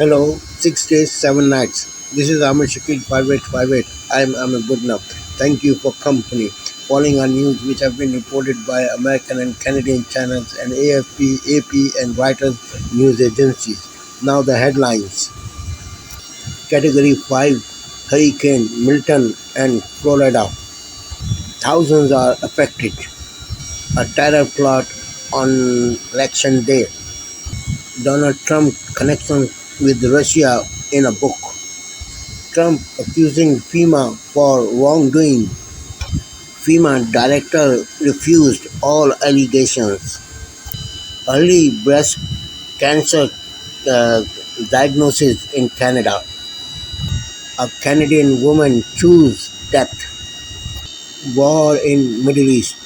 Hello, 6 days, 7 nights. This is Ahmed Shakil 5858. I'm a good enough. Thank you for company. Following our news, which have been reported by American and Canadian channels and AFP, AP, and Reuters news agencies. Now the headlines. Category 5 Hurricane Milton and Florida. Thousands are affected. A terror plot on election day. Donald Trump connection with Russia in a book. Trump accusing FEMA for wrongdoing. FEMA director refused all allegations. Early breast cancer uh, diagnosis in Canada. A Canadian woman choose death. War in Middle East.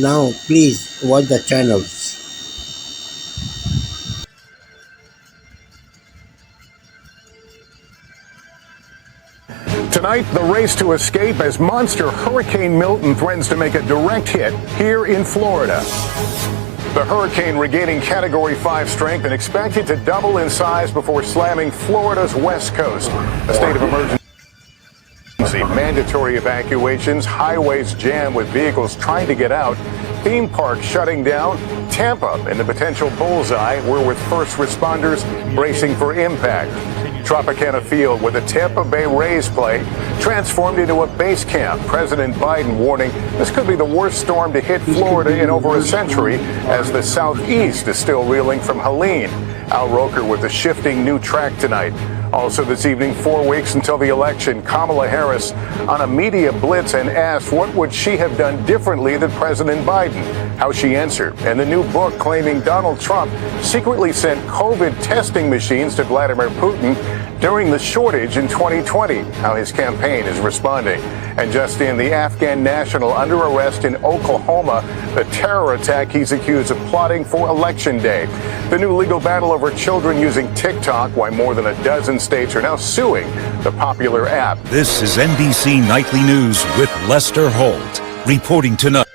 Now please watch the channels. Tonight, the race to escape as monster Hurricane Milton threatens to make a direct hit here in Florida. The hurricane regaining Category 5 strength and expected to double in size before slamming Florida's west coast. A state of emergency. Mandatory evacuations, highways jammed with vehicles trying to get out, theme parks shutting down, Tampa in the potential bullseye, where with first responders bracing for impact. Tropicana Field, where the Tampa Bay Rays play, transformed into a base camp. President Biden warning this could be the worst storm to hit Florida in over a century as the southeast is still reeling from Helene. Al Roker with the shifting new track tonight. Also this evening, 4 weeks until the election, Kamala Harris on a media blitz and asked what would she have done differently than President Biden. How she answered. And the new book claiming Donald Trump secretly sent COVID testing machines to Vladimir Putin during the shortage in 2020. How his campaign is responding. And just in, the Afghan national under arrest in Oklahoma, the terror attack he's accused of plotting for Election Day. The new legal battle over children using TikTok, why more than a dozen states are now suing the popular app. This is NBC Nightly News with Lester Holt, reporting tonight.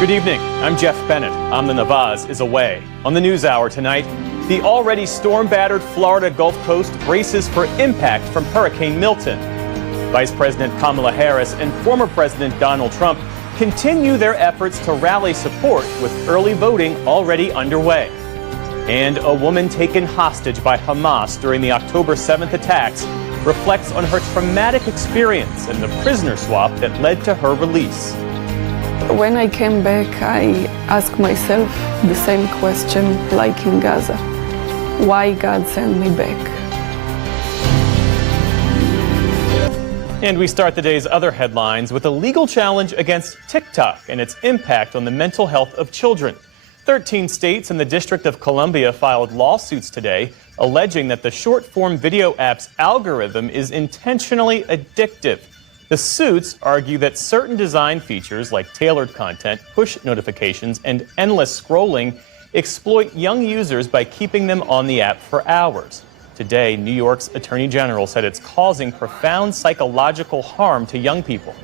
Good evening. I'm Jeff Bennett. Amna Nawaz is away. On the NewsHour tonight, the already storm-battered Florida Gulf Coast braces for impact from Hurricane Milton. Vice President Kamala Harris and former President Donald Trump continue their efforts to rally support with early voting already underway. And a woman taken hostage by Hamas during the October 7th attacks reflects on her traumatic experience and the prisoner swap that led to her release. When I came back, I asked myself the same question like in Gaza. Why God sent me back? And we start the day's other headlines with a legal challenge against TikTok and its impact on the mental health of children. 13 states and the District of Columbia filed lawsuits today alleging that the short-form video app's algorithm is intentionally addictive. The suits argue that certain design features like tailored content, push notifications, and endless scrolling exploit young users by keeping them on the app for hours. Today, New York's Attorney General said it's causing profound psychological harm to young people.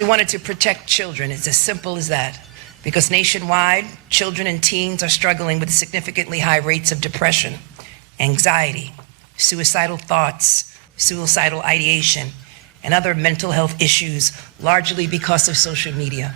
We wanted to protect children. It's as simple as that. Because nationwide, children and teens are struggling with significantly high rates of depression, anxiety, suicidal thoughts, suicidal ideation, and other mental health issues, largely because of social media.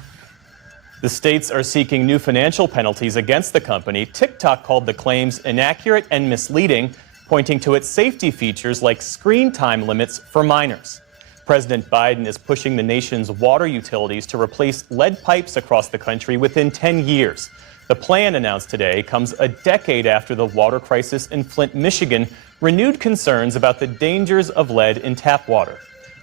The states are seeking new financial penalties against the company. TikTok called the claims inaccurate and misleading, pointing to its safety features like screen time limits for minors. President Biden is pushing the nation's water utilities to replace lead pipes across the country within 10 years. The plan announced today comes a decade after the water crisis in Flint, Michigan, renewed concerns about the dangers of lead in tap water.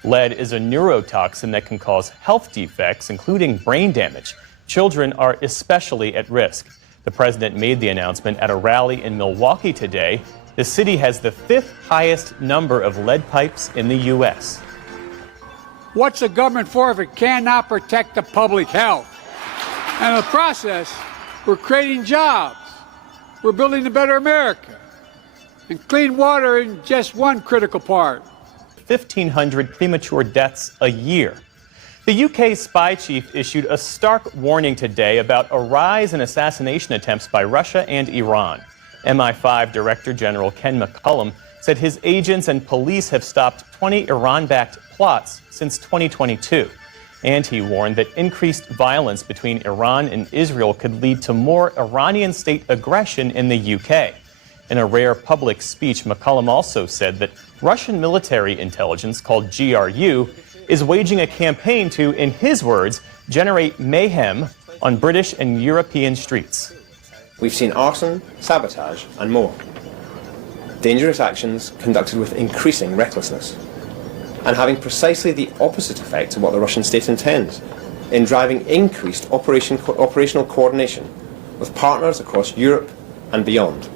Lead is a neurotoxin that can cause health defects, including brain damage. Children are especially at risk. The president made the announcement at a rally in Milwaukee today. The city has the 5th highest number of lead pipes in the U.S. What's the government for if it cannot protect the public health? And in the process, we're creating jobs. We're building a better America. And clean water is just one critical part. 1,500 premature deaths a year. The UK spy chief issued a stark warning today about a rise in assassination attempts by Russia and Iran. MI5 Director General Ken McCullum said his agents and police have stopped 20 Iran-backed plots since 2022. And he warned that increased violence between Iran and Israel could lead to more Iranian state aggression in the UK. In a rare public speech, McCullum also said that Russian military intelligence, called GRU, is waging a campaign to, in his words, generate mayhem on British and European streets. We've seen arson, sabotage, and more. Dangerous actions conducted with increasing recklessness, and having precisely the opposite effect of what the Russian state intends, in driving increased operational coordination with partners across Europe and beyond.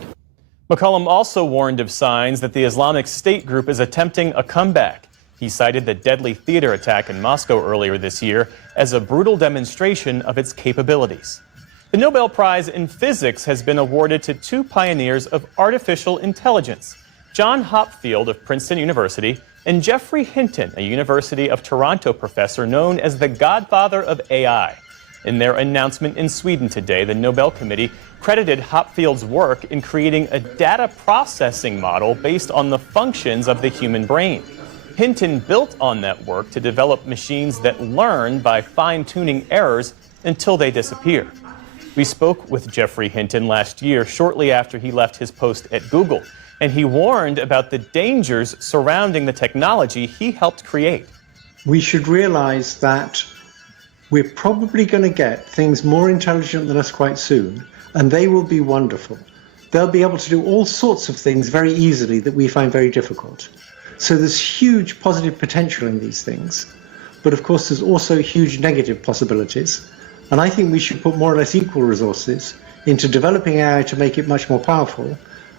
McCullum also warned of signs that the Islamic State group is attempting a comeback. He cited the deadly theater attack in Moscow earlier this year as a brutal demonstration of its capabilities. The Nobel Prize in Physics has been awarded to two pioneers of artificial intelligence, John Hopfield of Princeton University and Geoffrey Hinton, a University of Toronto professor known as the godfather of AI. In their announcement in Sweden today, the Nobel Committee credited Hopfield's work in creating a data processing model based on the functions of the human brain. Hinton built on that work to develop machines that learn by fine-tuning errors until they disappear. We spoke with Geoffrey Hinton last year, shortly after he left his post at Google, and he warned about the dangers surrounding the technology he helped create. We should realize that we're probably going to get things more intelligent than us quite soon, and they will be wonderful. They'll be able to do all sorts of things very easily that we find very difficult. So there's huge positive potential in these things, but of course there's also huge negative possibilities. And I think we should put more or less equal resources into developing AI to make it much more powerful,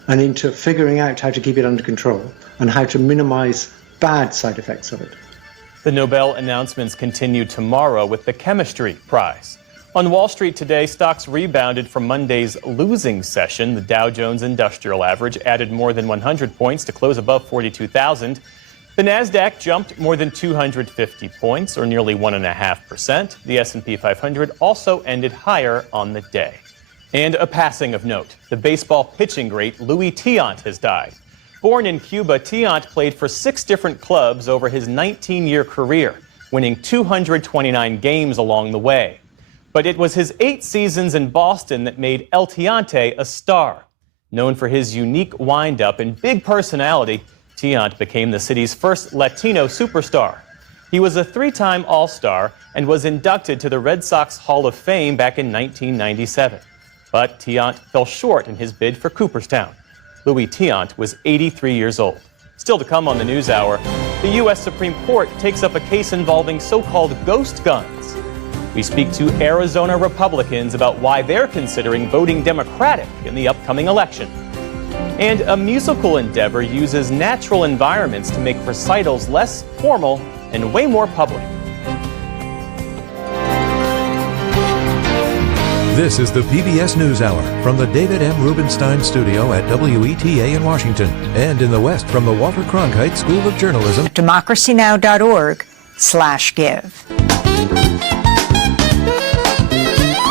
and into figuring out how to keep it under control and how to minimize bad side effects of it. The Nobel announcements continue tomorrow with the Chemistry Prize. On Wall Street today, stocks rebounded from Monday's losing session. The Dow Jones Industrial Average added more than 100 points to close above 42,000. The Nasdaq jumped more than 250 points, or nearly 1.5%. The S&P 500 also ended higher on the day. And a passing of note, the baseball pitching great Luis Tiant has died. Born in Cuba, Tiant played for 6 different clubs over his 19-year career, winning 229 games along the way. But it was his 8 seasons in Boston that made El Tiante a star. Known for his unique wind-up and big personality, Tiant became the city's first Latino superstar. He was a 3-time All-Star and was inducted to the Red Sox Hall of Fame back in 1997. But Tiant fell short in his bid for Cooperstown. Luis Tiant was 83 years old. Still to come on the NewsHour, the U.S. Supreme Court takes up a case involving so-called ghost guns. We speak to Arizona Republicans about why they're considering voting Democratic in the upcoming election. And a musical endeavor uses natural environments to make recitals less formal and way more public. This is the PBS NewsHour from the David M. Rubenstein Studio at WETA in Washington, and in the West from the Walter Cronkite School of Journalism. democracynow.org/give.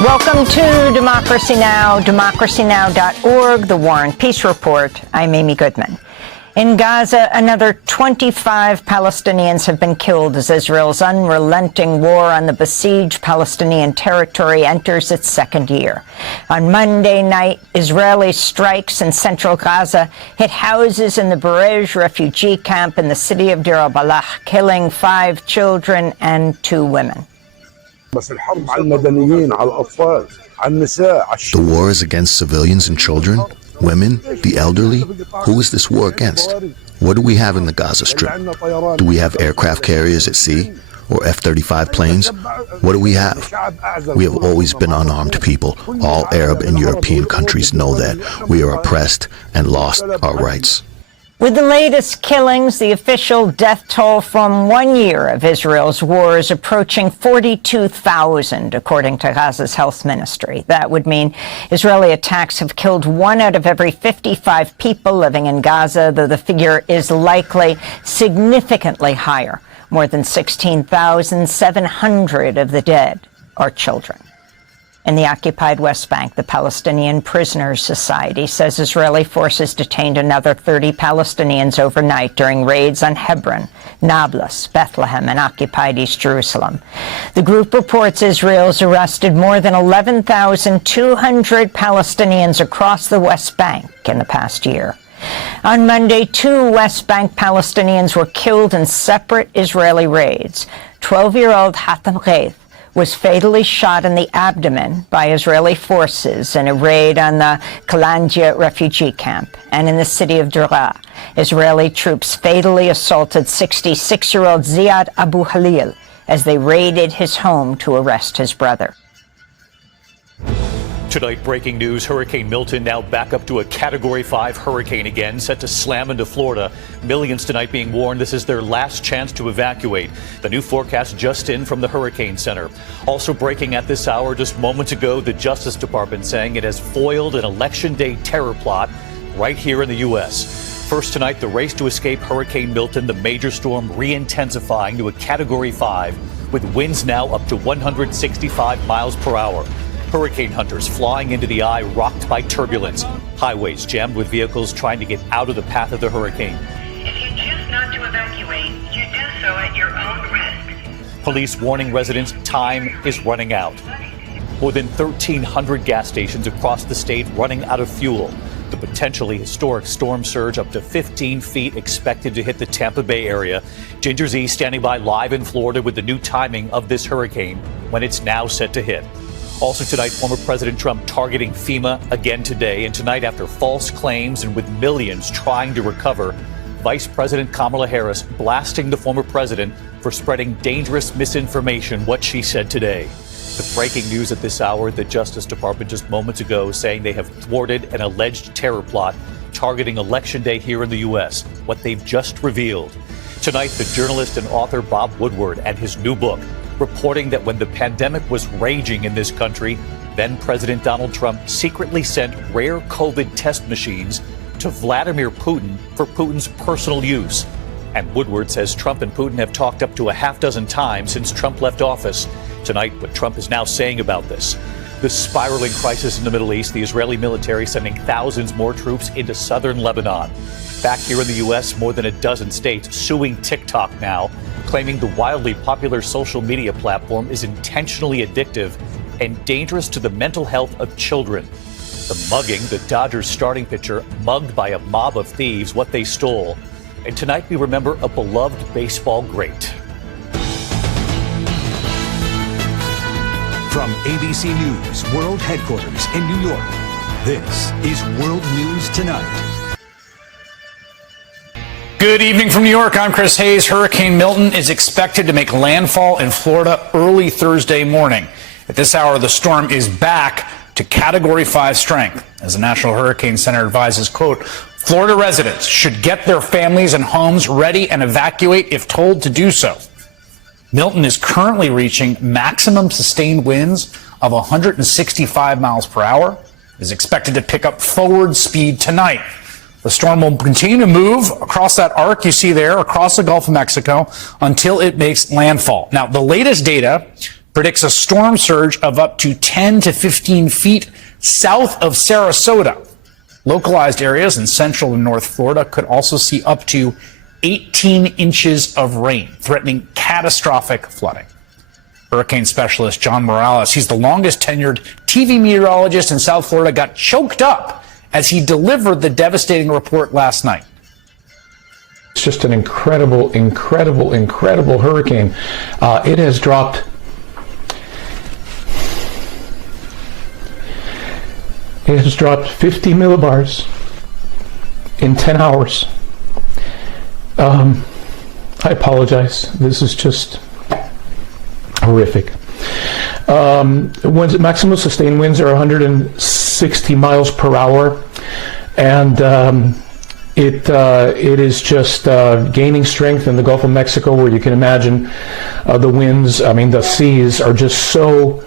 Welcome to Democracy Now!, democracynow.org, the War and Peace Report. I'm Amy Goodman. In Gaza, another 25 Palestinians have been killed as Israel's unrelenting war on the besieged Palestinian territory enters its 2nd year. On Monday night, Israeli strikes in central Gaza hit houses in the Barej refugee camp in the city of Deir al-Balah, killing 5 children and 2 women. The war is against civilians and children, women, the elderly. Who is this war against? What do we have in the Gaza Strip? Do we have aircraft carriers at sea or F-35 planes? What do we have? We have always been unarmed people. All Arab and European countries know that. We are oppressed and lost our rights. With the latest killings, the official death toll from 1 year of Israel's war is approaching 42,000, according to Gaza's health ministry. That would mean Israeli attacks have killed 1 out of every 55 people living in Gaza, though the figure is likely significantly higher More than 16,700 of the dead are children. In the occupied West Bank, the Palestinian Prisoners Society says Israeli forces detained another 30 Palestinians overnight during raids on Hebron, Nablus, Bethlehem, and occupied East Jerusalem. The group reports Israel's arrested more than 11,200 Palestinians across the West Bank in the past year. On Monday, 2 West Bank Palestinians were killed in separate Israeli raids. 12-year-old Hatem Ghaith was fatally shot in the abdomen by Israeli forces in a raid on the Kalandia refugee camp. And in the city of Dura, Israeli troops fatally assaulted 66-year-old Ziad Abu Halil as they raided his home to arrest his brother. Tonight, breaking news, Hurricane Milton now back up to a Category 5 hurricane again, set to slam into Florida. Millions tonight being warned this is their last chance to evacuate. The new forecast just in from the Hurricane Center. Also breaking at this hour, just moments ago, the Justice Department saying it has foiled an Election Day terror plot right here in the U.S. First tonight, the race to escape Hurricane Milton, the major storm re-intensifying to a Category 5 with winds now up to 165 miles per hour. Hurricane hunters flying into the eye, rocked by turbulence. Highways jammed with vehicles trying to get out of the path of the hurricane. If you choose not to evacuate, you do so at your own risk. Police warning residents time is running out. More than 1,300 gas stations across the state running out of fuel. The potentially historic storm surge up to 15 feet expected to hit the Tampa Bay area. Ginger Z standing by live in Florida with the new timing of this hurricane when it's now set to hit. Also tonight, former President Trump targeting FEMA again today. And tonight, after false claims and with millions trying to recover, Vice President Kamala Harris blasting the former president for spreading dangerous misinformation, what she said today. The breaking news at this hour, the Justice Department just moments ago saying they have thwarted an alleged terror plot targeting Election Day here in the U.S., what they've just revealed. Tonight, the journalist and author Bob Woodward and his new book, reporting that when the pandemic was raging in this country, then President Donald Trump secretly sent rare COVID test machines to Vladimir Putin for Putin's personal use. And Woodward says Trump and Putin have talked up to a half dozen times since Trump left office. Tonight, what Trump is now saying about this. The spiraling crisis in the Middle East, the Israeli military sending thousands more troops into southern Lebanon. Back here in the U.S., more than a dozen states suing TikTok now, claiming the wildly popular social media platform is intentionally addictive and dangerous to the mental health of children. The mugging, the Dodgers starting pitcher mugged by a mob of thieves, what they stole. And tonight we remember a beloved baseball great. From ABC News World Headquarters in New York, this is World News Tonight. Good evening from New York. I'm Chris Hayes. Hurricane Milton is expected to make landfall in Florida early Thursday morning. At this hour, the storm is back to Category 5 strength. As the National Hurricane Center advises, quote, Florida residents should get their families and homes ready and evacuate if told to do so. Milton is currently reaching maximum sustained winds of 165 miles per hour. It is expected to pick up forward speed tonight. The storm will continue to move across that arc you see there, across the Gulf of Mexico, until it makes landfall. Now, the latest data predicts a storm surge of up to 10 to 15 feet south of Sarasota. Localized areas in central and north Florida could also see up to 18 inches of rain, threatening catastrophic flooding. Hurricane specialist John Morales, he's the longest tenured TV meteorologist in South Florida, got choked up as he delivered the devastating report last night. It's just an incredible hurricane. It has dropped 50 millibars in 10 hours. I apologize. This is just horrific. Maximum sustained winds are 160 miles per hour, and it is just gaining strength in the Gulf of Mexico, where you can imagine the winds. I mean, the seas are just so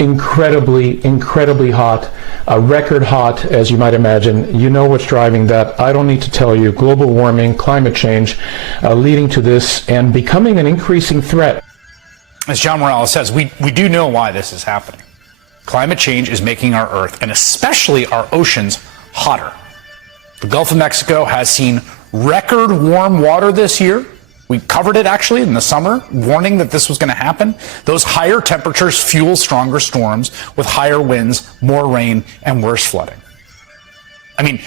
incredibly, incredibly hot, record hot, as you might imagine. You know what's driving that. I don't need to tell you. Global warming, climate change, leading to this and becoming an increasing threat. As John Morales says, we do know why this is happening. Climate change is making our Earth, and especially our oceans, hotter. The Gulf of Mexico has seen record warm water this year. We covered it actually in the summer, warning that this was going to happen. Those higher temperatures fuel stronger storms with higher winds, more rain, and worse flooding. I mean,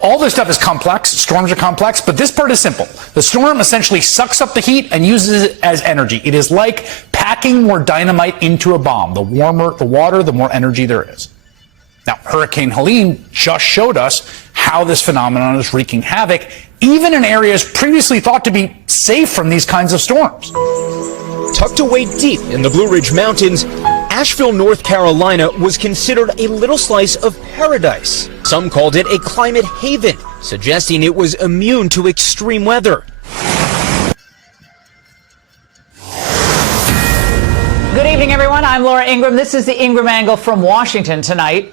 all this stuff is complex. Storms are complex, but this part is simple. The storm essentially sucks up the heat and uses it as energy. It is like packing more dynamite into a bomb. The warmer the water, the more energy there is. Now, Hurricane Helene just showed us how this phenomenon is wreaking havoc, even in areas previously thought to be safe from these kinds of storms. Tucked away deep in the Blue Ridge Mountains, Asheville, North Carolina was considered a little slice of paradise. Some called it a climate haven, suggesting it was immune to extreme weather. Good evening, everyone. I'm Laura Ingraham. This is the Ingraham Angle from Washington tonight.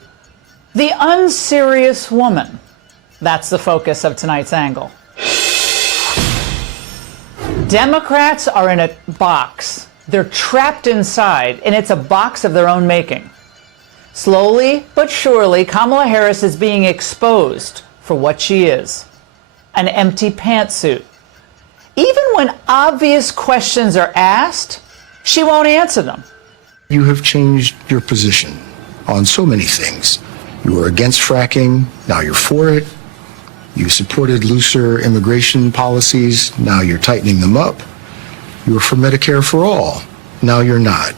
The unserious woman. That's the focus of tonight's angle. Democrats are in a box. They're trapped inside, and it's a box of their own making. Slowly but surely, Kamala Harris is being exposed for what she is, an empty pantsuit. Even when obvious questions are asked, she won't answer them. You have changed your position on so many things. You were against fracking, now you're for it. You supported looser immigration policies, now you're tightening them up. You were for Medicare for all, now you're not.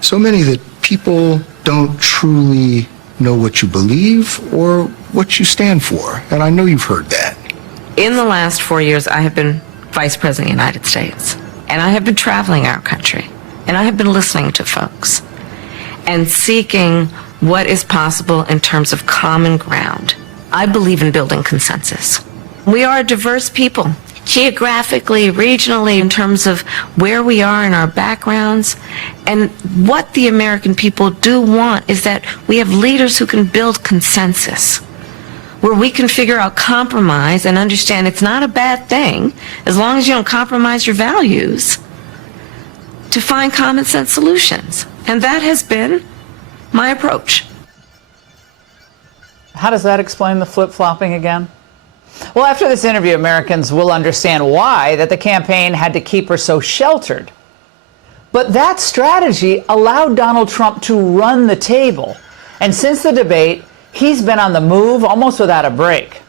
So many that people don't truly know what you believe or what you stand for, and I know you've heard that. In the last 4 years, I have been Vice President of the United States, and I have been traveling our country, and I have been listening to folks and seeking what is possible in terms of common ground. I believe in building consensus. We are a diverse people, geographically, regionally, in terms of where we are in our backgrounds. And what the American people do want is that we have leaders who can build consensus, where we can figure out compromise and understand it's not a bad thing, as long as you don't compromise your values, to find common sense solutions. And that has been my approach. How does that explain the flip-flopping again? Well, after this interview, Americans will understand why that the campaign had to keep her so sheltered. But that strategy allowed Donald Trump to run the table. And since the debate, he's been on the move almost without a break.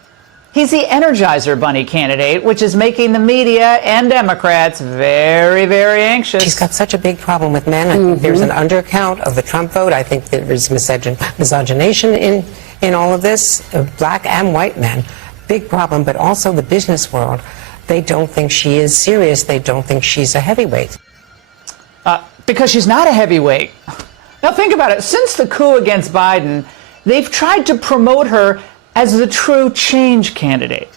He's the Energizer Bunny candidate, which is making the media and Democrats very, very anxious. She's got such a big problem with men. I think there's an undercount of the Trump vote. I think there is misogynation in all of this, black and white men. Big problem, but also the business world. They don't think she is serious. They don't think she's a heavyweight. Because she's not a heavyweight. Now think about it. Since the coup against Biden, they've tried to promote her as the true change candidate.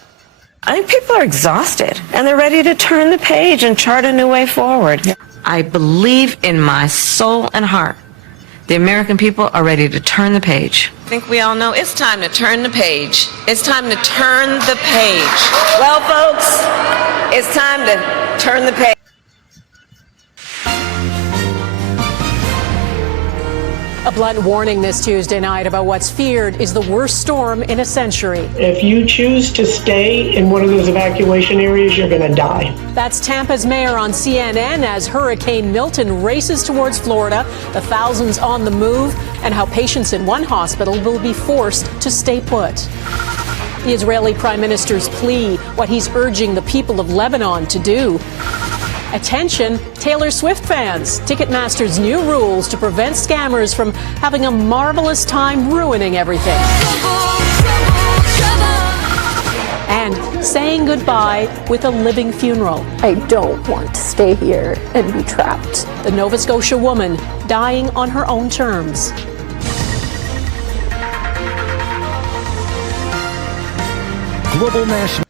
I think people are exhausted, and they're ready to turn the page and chart a new way forward. Yeah. I believe in my soul and heart the American people are ready to turn the page. I think we all know it's time to turn the page. It's time to turn the page. Well, folks, it's time to turn the page. A blunt warning this Tuesday night about what's feared is the worst storm in a century. If you choose to stay in one of those evacuation areas, you're going to die. That's Tampa's mayor on CNN as Hurricane Milton races towards Florida, the thousands on the move, and how patients in one hospital will be forced to stay put. The Israeli prime minister's plea, what he's urging the people of Lebanon to do. Attention, Taylor Swift fans. Ticketmaster's new rules to prevent scammers from having a marvelous time ruining everything. And saying goodbye with a living funeral. I don't want to stay here and be trapped. The Nova Scotia woman dying on her own terms. Global national.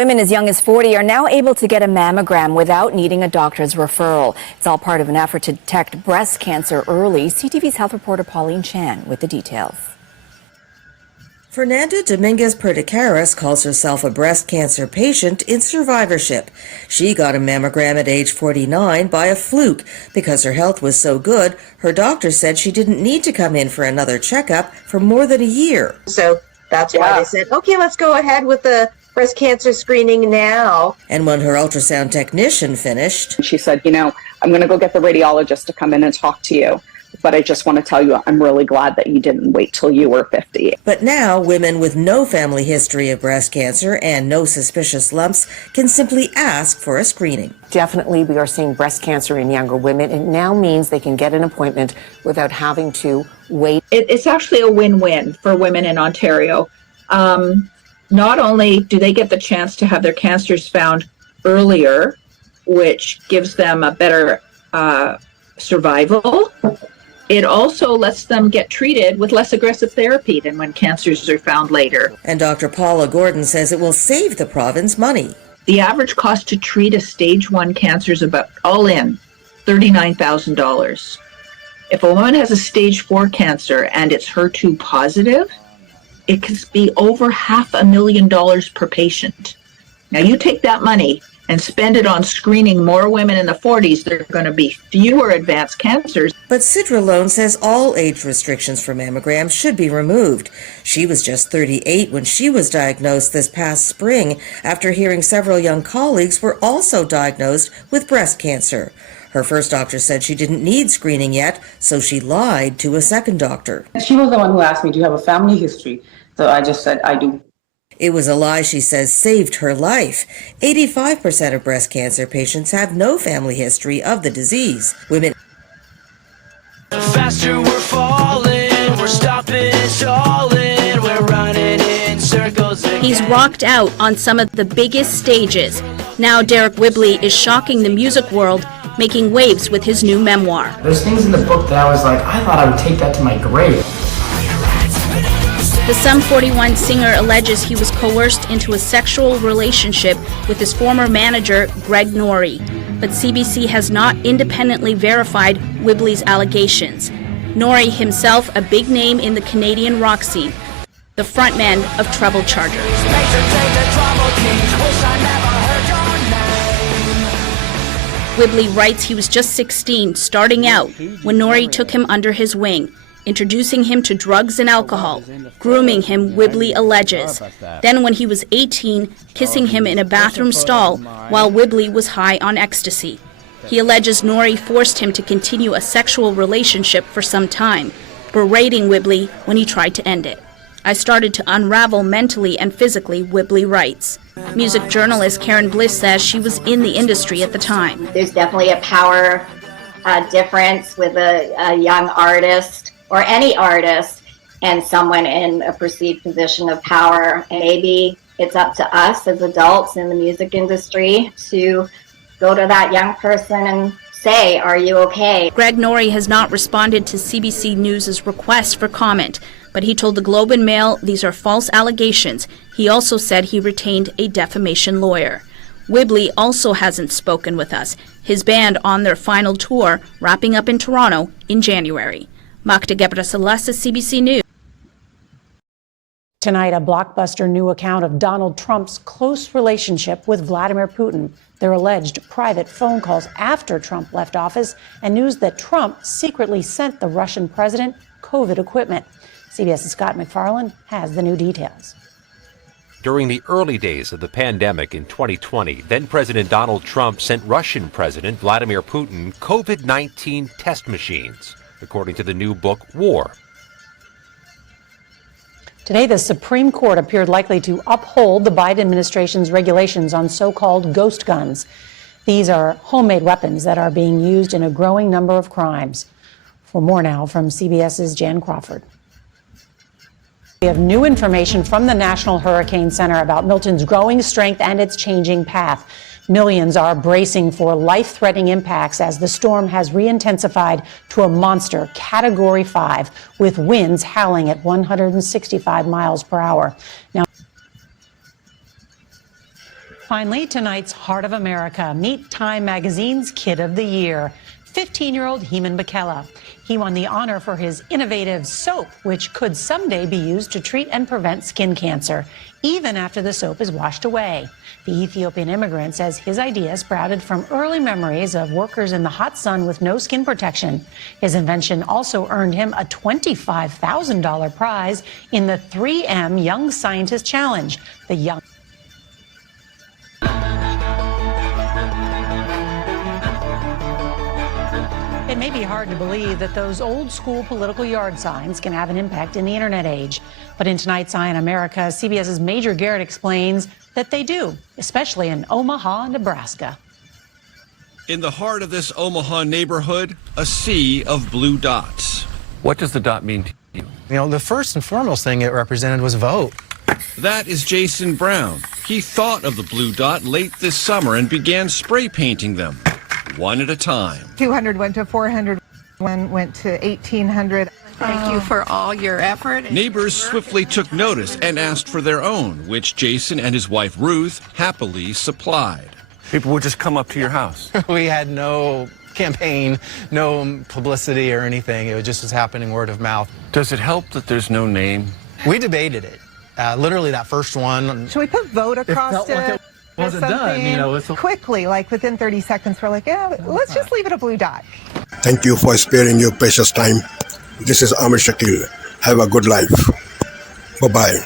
Women as young as 40 are now able to get a mammogram without needing a doctor's referral. It's all part of an effort to detect breast cancer early. CTV's health reporter Pauline Chan with the details. Fernanda Dominguez Perdicaris calls herself a breast cancer patient in survivorship. She got a mammogram at age 49 by a fluke. Because her health was so good, her doctor said she didn't need to come in for another checkup for more than a year. So that's why they said, okay, let's go ahead with the breast cancer screening now. And when her ultrasound technician finished, she said, you know, I'm going to go get the radiologist to come in and talk to you. But I just want to tell you, I'm really glad that you didn't wait till you were 50. But now women with no family history of breast cancer and no suspicious lumps can simply ask for a screening. Definitely, we are seeing breast cancer in younger women. It now means they can get an appointment without having to wait. It's actually a win-win for women in Ontario. Not only do they get the chance to have their cancers found earlier, which gives them a better survival, it also lets them get treated with less aggressive therapy than when cancers are found later. And Dr. Paula Gordon says it will save the province money. The average cost to treat a stage 1 cancer is about, all in, $39,000. If a woman has a stage 4 cancer and it's HER2 positive, it could be over $500,000 per patient. Now you take that money and spend it on screening more women in the 40s, there are going to be fewer advanced cancers. But Sidra Lone says all age restrictions for mammograms should be removed. She was just 38 when she was diagnosed this past spring after hearing several young colleagues were also diagnosed with breast cancer. Her first doctor said she didn't need screening yet, so she lied to a second doctor. She was the one who asked me, do you have a family history? So I just said, I do. It was a lie, she says, saved her life. 85% of breast cancer patients have no family history of the disease. Women. The faster we're falling, we're stopping, stalling, we're running in circles again. He's rocked out on some of the biggest stages. Now Derek Whibley is shocking the music world, making waves with his new memoir. There's things in the book that I was like, I thought I would take that to my grave. The Sum 41 singer alleges he was coerced into a sexual relationship with his former manager, Greg Norrie. But CBC has not independently verified Whibley's allegations. Norrie himself, a big name in the Canadian rock scene, the frontman of Trouble Charger. Whibley writes he was just 16, starting out, when Norrie took him under his wing, introducing him to drugs and alcohol, grooming him, Whibley alleges. Then when he was 18, kissing him in a bathroom stall while Whibley was high on ecstasy. He alleges Norrie forced him to continue a sexual relationship for some time, berating Whibley when he tried to end it. I started to unravel mentally and physically, Whibley writes. Music journalist Karen Bliss says she was in the industry at the time. There's definitely a power difference with a young artist or any artist and someone in a perceived position of power. And maybe it's up to us as adults in the music industry to go to that young person and say, are you okay? Greg Norrie has not responded to CBC News' request for comment, but he told the Globe and Mail these are false allegations. He also said he retained a defamation lawyer. Whibley also hasn't spoken with us. His band on their final tour, wrapping up in Toronto in January. Magda Gebrselassie, CBC News. Tonight, a blockbuster new account of Donald Trump's close relationship with Vladimir Putin, their alleged private phone calls after Trump left office, and news that Trump secretly sent the Russian president COVID equipment. CBS's Scott McFarland has the new details. During the early days of the pandemic in 2020, then-President Donald Trump sent Russian President Vladimir Putin COVID-19 test machines, according to the new book, War. Today, the Supreme Court appeared likely to uphold the Biden administration's regulations on so-called ghost guns. These are homemade weapons that are being used in a growing number of crimes. For more now from CBS's Jan Crawford. We have new information from the National Hurricane Center about Milton's growing strength and its changing path. Millions are bracing for life-threatening impacts as the storm has re-intensified to a monster Category 5 with winds howling at 165 miles per hour. Now, Finally, tonight's Heart of America. Meet Time Magazine's Kid of the Year, 15-year-old Heman Bakela. He won the honor for his innovative soap, which could someday be used to treat and prevent skin cancer, even after the soap is washed away. The Ethiopian immigrant says his idea sprouted from early memories of workers in the hot sun with no skin protection. His invention also earned him a $25,000 prize in the 3M Young Scientist Challenge. The young It may be hard to believe that those old school political yard signs can have an impact in the internet age. But in tonight's Eye on America, CBS's Major Garrett explains that they do, especially in Omaha, Nebraska. In the heart of this Omaha neighborhood, a sea of blue dots. What does the dot mean to you? You know, the first and foremost thing it represented was vote. That is Jason Brown. He thought of the blue dot late this summer and began spray painting them, one at a time. 200 went to 400, one went to 1,800. Thank you for all your effort. Neighbors swiftly took notice and asked for their own, which Jason and his wife Ruth happily supplied. People would just come up to your house. We had no campaign, no publicity or anything. It just was happening word of mouth. Does it help that there's no name? We debated it. Literally that first one. Should we put vote across it? Wasn't done, you know. Quickly, like within 30 seconds, we're like, yeah, let's just leave it a blue dot. Thank you for sparing your precious time. This is Amir Shakil. Have a good life. Bye-bye.